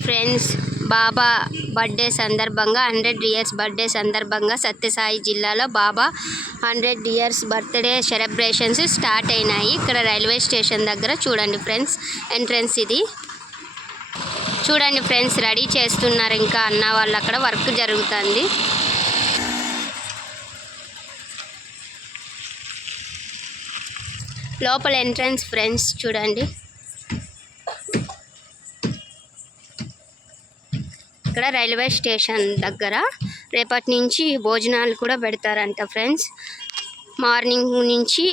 Friends, బాబా birthday సందర్భంగా 100 years birthday సందర్భంగా సత్యసాయి జిల్లాలో బాబా 100 ఇయర్స్ బర్త్డే సెలబ్రేషన్స్ స్టార్ట్ అయినాయి. ఇక్కడ రైల్వే స్టేషన్ దగ్గర చూడండి ఫ్రెండ్స్, ఎంట్రన్స్ ఇది చూడండి ఫ్రెండ్స్, రెడీ చేస్తున్నారు. ఇంకా అన్న వాళ్ళు అక్కడ వర్క్ జరుగుతుంది. లోపల ఎంట్రన్స్ ఫ్రెండ్స్ చూడండి. ఇక్కడ రైల్వే స్టేషన్ దగ్గర రేపటి నుంచి భోజనాలు కూడా పెడతారంట ఫ్రెండ్స్. మార్నింగ్ నుంచి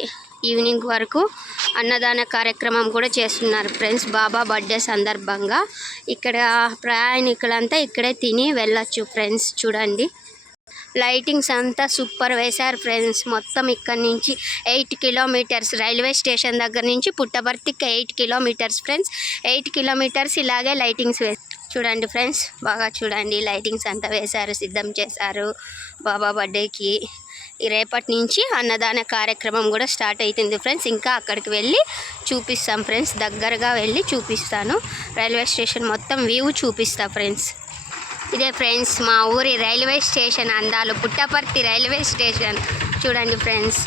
ఈవినింగ్ వరకు అన్నదాన కార్యక్రమం కూడా చేస్తున్నారు ఫ్రెండ్స్. బాబా బర్త్డే సందర్భంగా ఇక్కడ ప్రయాణికులంతా ఇక్కడే తిని వెళ్ళొచ్చు ఫ్రెండ్స్. చూడండి, లైటింగ్స్ అంతా సూపర్ వేశారు ఫ్రెండ్స్. మొత్తం ఇక్కడ నుంచి 8 కిలోమీటర్స్, రైల్వే స్టేషన్ దగ్గర నుంచి పుట్టపర్తికి 8 కిలోమీటర్స్ ఫ్రెండ్స్. 8 కిలోమీటర్స్ ఇలాగే లైటింగ్స్ చూడండి ఫ్రెండ్స్. బాగా చూడండి, లైటింగ్స్ అంతా వేశారు, సిద్ధం చేశారు బాబా బర్త్డేకి. రేపటి నుంచి అన్నదాన కార్యక్రమం కూడా స్టార్ట్ అవుతుంది ఫ్రెండ్స్. ఇంకా అక్కడికి వెళ్ళి చూపిస్తాం ఫ్రెండ్స్, దగ్గరగా వెళ్ళి చూపిస్తాను. రైల్వే స్టేషన్ మొత్తం వ్యూ చూపిస్తా ఫ్రెండ్స్. ఇదే ఫ్రెండ్స్ మా ఊరి రైల్వే స్టేషన్ అందాలు, పుట్టపర్తి రైల్వే స్టేషన్. చూడండి ఫ్రెండ్స్,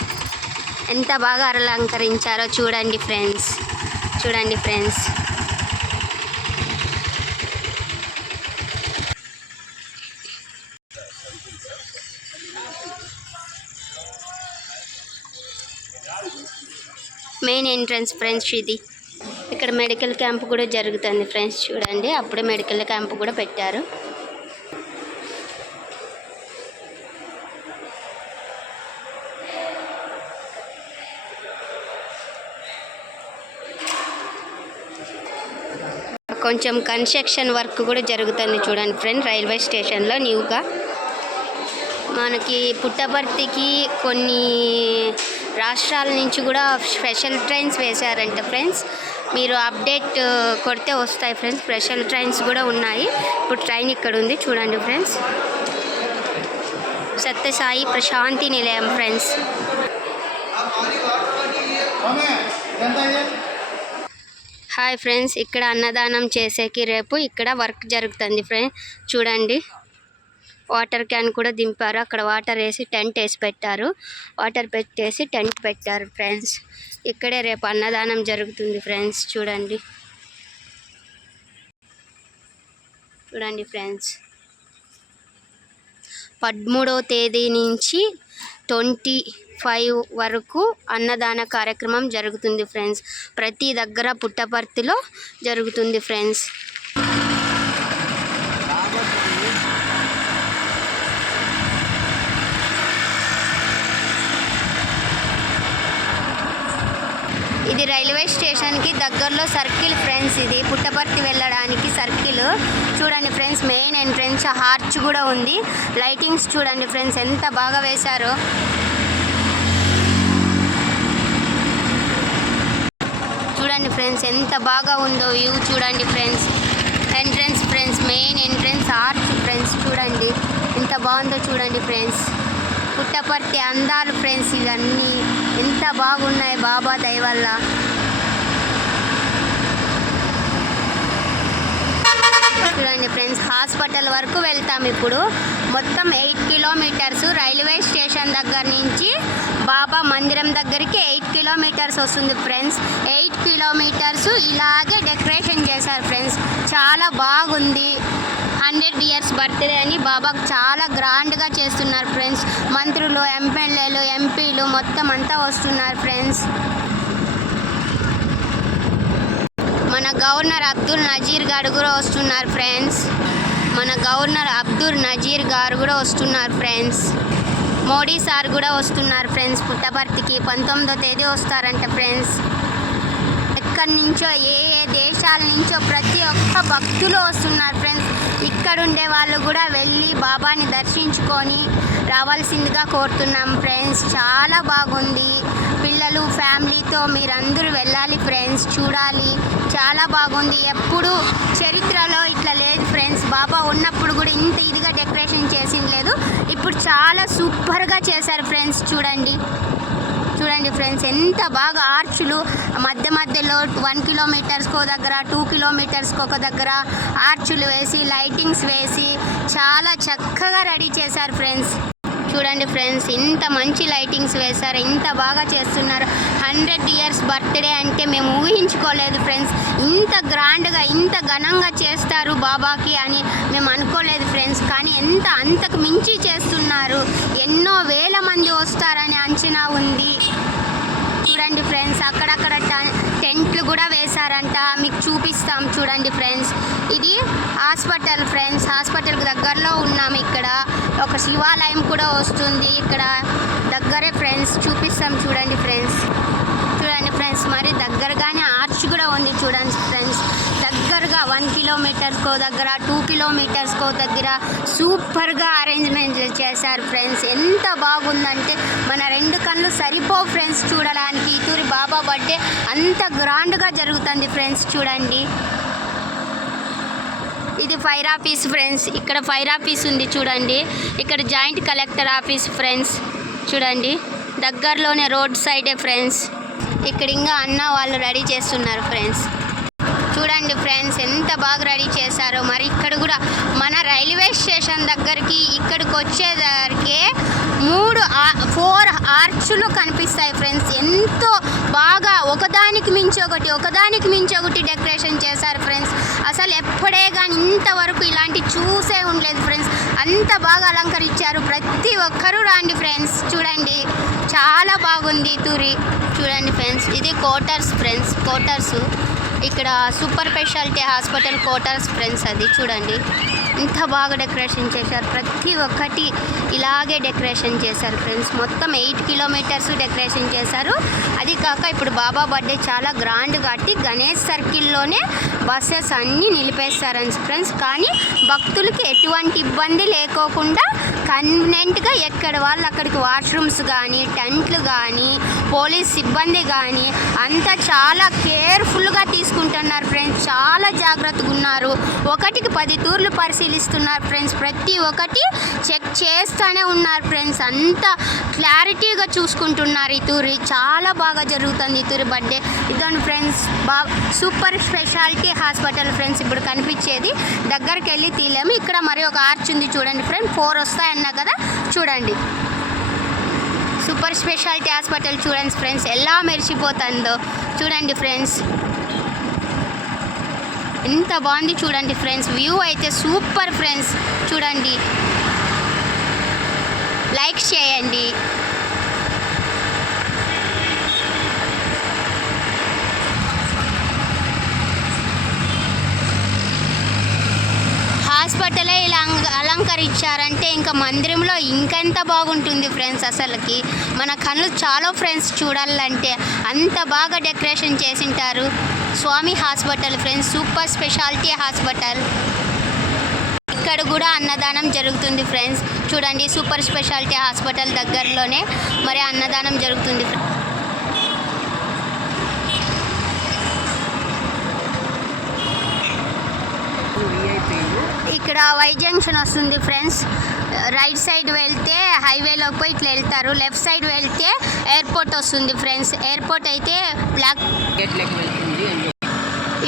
ఎంత బాగా అలంకరించారో చూడండి ఫ్రెండ్స్. చూడండి ఫ్రెండ్స్, మెయిన్ ఎంట్రన్స్ ఫ్రెండ్స్ ఇది. ఇక్కడ మెడికల్ క్యాంప్ కూడా జరుగుతుంది ఫ్రెండ్స్. చూడండి, అప్పుడే మెడికల్ క్యాంప్ కూడా పెట్టారు. కొంచెం కన్స్ట్రక్షన్ వర్క్ కూడా జరుగుతుంది చూడండి ఫ్రెండ్, రైల్వే స్టేషన్లో న్యూగా. మనకి పుట్టపర్తికి కొన్ని రాష్ట్రాల నుంచి కూడా స్పెషల్ ట్రైన్స్ వేశారంట ఫ్రెండ్స్. మీరు అప్డేట్ కొడితే వస్తాయి ఫ్రెండ్స్. స్పెషల్ ట్రైన్స్ కూడా ఉన్నాయి. ఇప్పుడు ట్రైన్ ఇక్కడ ఉంది చూడండి ఫ్రెండ్స్. సత్యసాయి ప్రశాంతి నిలయం ఫ్రెండ్స్. హాయ్ ఫ్రెండ్స్, ఇక్కడ అన్నదానం చేసేకి రేపు ఇక్కడ వర్క్ జరుగుతుంది ఫ్రెండ్స్. చూడండి, వాటర్ క్యాన్ కూడా దింపారు. అక్కడ వాటర్ వేసి టెంట్ వేసి పెట్టారు. వాటర్ పెట్టేసి టెంట్ పెట్టారు ఫ్రెండ్స్. ఇక్కడే రేపు అన్నదానం జరుగుతుంది ఫ్రెండ్స్. చూడండి, చూడండి ఫ్రెండ్స్, 13వ తేదీ నుంచి 25 వరకు అన్నదాన కార్యక్రమం జరుగుతుంది ఫ్రెండ్స్. ప్రతి దగ్గర పుట్టపర్తిలో జరుగుతుంది ఫ్రెండ్స్. ఇది రైల్వే స్టేషన్కి దగ్గరలో సర్కిల్ ఫ్రెండ్స్. ఇది పుట్టపర్తి వెళ్ళడానికి సర్కిల్. చూడండి ఫ్రెండ్స్, మెయిన్ ఎంట్రన్స్ హార్చ్ కూడా ఉంది. లైటింగ్స్ చూడండి ఫ్రెండ్స్, ఎంత బాగా వేశారో. చూడండి ఫ్రెండ్స్, ఎంత బాగా ఉందో వ్యూ. చూడండి friends, entrance friends, main entrance arch friends. చూడండి ఎంత బాగుందో చూడండి ఫ్రెండ్స్. పుట్టపర్తి అందాలు ఫ్రెండ్స్, ఇవన్నీ ఎంత బాగున్నాయి బాబా దయ వల్ల. చూడండి ఫ్రెండ్స్, హాస్పిటల్ వరకు వెళ్తాం ఇప్పుడు. మొత్తం 8 కిలోమీటర్స్ రైల్వే స్టేషన్ దగ్గర నుంచి బాబా మందిరం దగ్గరికి 8 కిలోమీటర్స్ వస్తుంది ఫ్రెండ్స్. 8 కిలోమీటర్స్ ఇలాగే డెకరేషన్ చేశారు ఫ్రెండ్స్. చాలా బాగుంది. 100 ఇయర్స్ బర్త్డే అని బాబాకు చాలా గ్రాండ్గా చేస్తున్నారు ఫ్రెండ్స్. మంత్రులు, ఎమ్మెల్యేలు, ఎంపీలు మొత్తం అంతా వస్తున్నారు ఫ్రెండ్స్. మన గవర్నర్ అబ్దుల్ నజీర్ గారు కూడా వస్తున్నారు ఫ్రెండ్స్. మన గవర్నర్ అబ్దుల్ నజీర్ గారు కూడా వస్తున్నారు ఫ్రెండ్స్. మోడీ సార్ కూడా వస్తున్నారు ఫ్రెండ్స్. పుట్టపర్తికి 19వ తేదీ వస్తారంట ఫ్రెండ్స్. ఎక్కడి నుంచో ఏ దేశాల నుంచో ప్రతి ఒక్క భక్తులు వస్తున్నారు ఫ్రెండ్స్. ఇక్కడుండే వాళ్ళు కూడా వెళ్ళి బాబాని దర్శించుకొని రావాల్సిందిగా కోరుతున్నాం ఫ్రెండ్స్. చాలా బాగుంది. పిల్లలు ఫ్యామిలీతో మీరందరూ వెళ్ళాలి ఫ్రెండ్స్, చూడాలి. చాలా బాగుంది. ఎప్పుడు చరిత్రలో ఇట్లా లేదు ఫ్రెండ్స్. బాబా ఉన్నప్పుడు కూడా ఇంత ఇదిగా డెకరేషన్ చేసింది లేదు. ఇప్పుడు చాలా సూపర్గా చేశారు ఫ్రెండ్స్. చూడండి చూడండి ఫ్రెండ్స్ ఎంత బాగా ఆర్చులు మధ్య మధ్యలో 1 కిలోమీటర్స్కో దగ్గర 2 కిలోమీటర్స్కి ఒక దగ్గర ఆర్చులు వేసి లైటింగ్స్ వేసి చాలా చక్కగా రెడీ చేశారు ఫ్రెండ్స్. చూడండి ఫ్రెండ్స్ ఇంత మంచి లైటింగ్స్ వేశారు, ఇంత బాగా చేస్తున్నారు. 100 ఇయర్స్ బర్త్డే అంటే మేము ఊహించుకోలేదు ఫ్రెండ్స్. ఇంత గ్రాండ్గా ఇంత ఘనంగా చేస్తారు బాబాకి అని మేము అనుకోలేదు ఫ్రెండ్స్. కానీ అంతకు మించి చేస్తున్నారు. ఎన్నో వేల మంది వస్తారని అంచనా ఉంది. చూడండి ఫ్రెండ్స్ అక్కడక్కడ టెంట్లు కూడా వేశారంట, మీకు చూపిస్తాం చూడండి ఫ్రెండ్స్. ఇది హాస్పిటల్ ఫ్రెండ్స్, హాస్పిటల్కి దగ్గరలో ఉన్నాము. ఇక్కడ ఒక శివాలయం కూడా వస్తుంది ఇక్కడ దగ్గరే ఫ్రెండ్స్, చూపిస్తాం చూడండి ఫ్రెండ్స్. చూడండి ఫ్రెండ్స్ మరి దగ్గరగానే ఆర్చ్ కూడా ఉంది చూడండి ఫ్రెండ్స్. దగ్గరగా 1 కిలోమీటర్స్కో దగ్గర 2 కిలోమీటర్స్కో దగ్గర సూపర్గా అరేంజ్మెంట్ చేశారు ఫ్రెండ్స్. ఎంత బాగుందంటే మన 2 కళ్ళు సరిపోవు ఫ్రెండ్స్ చూడడానికి. ఇతూరి బాబా బర్త్డే అంత గ్రాండ్గా జరుగుతుంది ఫ్రెండ్స్. చూడండి ఇది ఫైర్ ఆఫీస్ ఫ్రెండ్స్, ఇక్కడ ఫైర్ ఆఫీస్ ఉంది చూడండి. ఇక్కడ జాయింట్ కలెక్టర్ ఆఫీస్ ఫ్రెండ్స్. చూడండి దగ్గరలోనే రోడ్ సైడే ఫ్రెండ్స్. ఇక్కడ ఇంకా అన్న వాళ్ళు రెడీ చేస్తున్నారు ఫ్రెండ్స్. చూడండి ఫ్రెండ్స్ ఎంత బాగా రెడీ చేశారో. మరి ఇక్కడ కూడా మన రైల్వే స్టేషన్ దగ్గరికి ఇక్కడికి వచ్చేసరికి 4 ఆర్చులు కనిపిస్తాయి ఫ్రెండ్స్. ఎంతో బాగా ఒకదానికి మించి ఒకటి డెకరేషన్ చేశారు ఫ్రెండ్స్. అసలు ఎప్పుడే కానీ ఇంతవరకు ఇలాంటి చూసే ఉండలేదు ఫ్రెండ్స్. అంత బాగా అలంకరించారు. ప్రతి ఒక్కరూ రాండి ఫ్రెండ్స్. చూడండి చాలా బాగుంది తూరి. చూడండి ఫ్రెండ్స్ ఇది క్వార్టర్స్ ఫ్రెండ్స్, క్వార్టర్స్ ఇక్కడ super speciality hospital quarters friends. అది చూడండి ఇంత బాగా డెకరేషన్ చేశారు. ప్రతి ఒక్కటి ఇలాగే డెకరేషన్ చేశారు ఫ్రెండ్స్. మొత్తం 8 కిలోమీటర్స్ డెకరేషన్ చేశారు. అది కాక ఇప్పుడు బాబా బర్త్డే చాలా గ్రాండ్ కాబట్టి గణేష్ సర్కిల్లోనే బస్సెస్ అన్నీ నిలిపేస్తారని ఫ్రెండ్స్. కానీ భక్తులకి ఎటువంటి ఇబ్బంది లేకోకుండా కన్వీనెంట్గా ఎక్కడ వాళ్ళు అక్కడికి వాష్రూమ్స్ కానీ టెంట్లు కానీ పోలీస్ సిబ్బంది కానీ అంతా చాలా కేర్ఫుల్గా తీసుకుంటున్నారు ఫ్రెండ్స్. చాలా జాగ్రత్తగా ఉన్నారు. 1కి 10 తూర్లు పరిశీలిస్తున్నారు ఫ్రెండ్స్. ప్రతి ఒక్కటి చెక్ చేస్తూనే ఉన్నారు ఫ్రెండ్స్. అంత క్లారిటీగా చూసుకుంటున్నారు. ఈ తూరి చాలా బాగా జరుగుతుంది. ఈ తూరి బర్త్డే ఇదండి friends. Super speciality hospital friends. ఇప్పుడు కనిపించేది దగ్గరికి వెళ్ళి తీయలేము. ఇక్కడ మరి ఒక ఆర్చ్ ఉంది చూడండి ఫ్రెండ్స్. 4 వస్తాయన్నా కదా చూడండి. సూపర్ స్పెషాలిటీ హాస్పిటల్ చూడండి ఫ్రెండ్స్ ఎలా మెరిసిపోతుందో. చూడండి ఫ్రెండ్స్ ఎంత బాగుంది చూడండి ఫ్రెండ్స్. వ్యూ అయితే సూపర్ ఫ్రెండ్స్. చూడండి లైక్ చేయండి. హాస్పిటలే ఇలా అలంకరించారంటే ఇంకా మందిరంలో ఇంకెంత బాగుంటుంది ఫ్రెండ్స్. అసలుకి మన కళ్ళు చాలా ఫ్రెండ్స్ చూడాలంటే అంత బాగా డెకరేషన్ చేసింటారు. Swami hospital friends, super speciality hospital. ఇక్కడ కూడా అన్నదానం జరుగుతుంది ఫ్రెండ్స్. చూడండి సూపర్ స్పెషాలిటీ హాస్పిటల్ దగ్గరలోనే మరి అన్నదానం జరుగుతుంది. ఇక్కడ వై జంక్షన్ వస్తుంది ఫ్రెండ్స్. రైట్ సైడ్ వెళ్తే హైవేలోకి పోయి ఇట్లా వెళ్తారు. లెఫ్ట్ సైడ్ వెళ్తే ఎయిర్పోర్ట్ వస్తుంది ఫ్రెండ్స్. ఎయిర్పోర్ట్ అయితే బ్లాక్ గేట్ లెక్క వెళ్తుంది.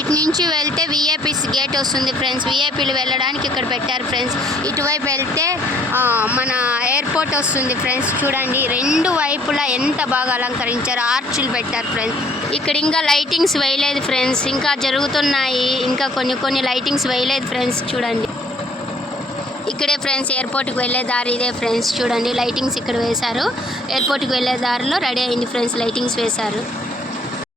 ఇటు నుంచి వెళ్తే విఐపీస్ గేట్ వస్తుంది ఫ్రెండ్స్. విఐపీలు వెళ్ళడానికి ఇక్కడ పెట్టారు ఫ్రెండ్స్. ఇటువైపు వెళ్తే మన ఎయిర్పోర్ట్ వస్తుంది ఫ్రెండ్స్. చూడండి 2 వైపులా ఎంత బాగా అలంకరించారు. ఆర్చులు పెట్టారు ఫ్రెండ్స్. ఇక్కడ ఇంకా లైటింగ్స్ వేయలేదు ఫ్రెండ్స్. ఇంకా జరుగుతున్నాయి. ఇంకా కొన్ని లైటింగ్స్ వేయలేదు ఫ్రెండ్స్. చూడండి ఇక్కడే ఫ్రెండ్స్ ఎయిర్పోర్ట్కి వెళ్ళే దారి ఇదే ఫ్రెండ్స్. చూడండి లైటింగ్స్ ఇక్కడ వేశారు. ఎయిర్పోర్ట్కి వెళ్ళే దారిలో రెడీ అయింది ఫ్రెండ్స్. లైటింగ్స్ వేశారు.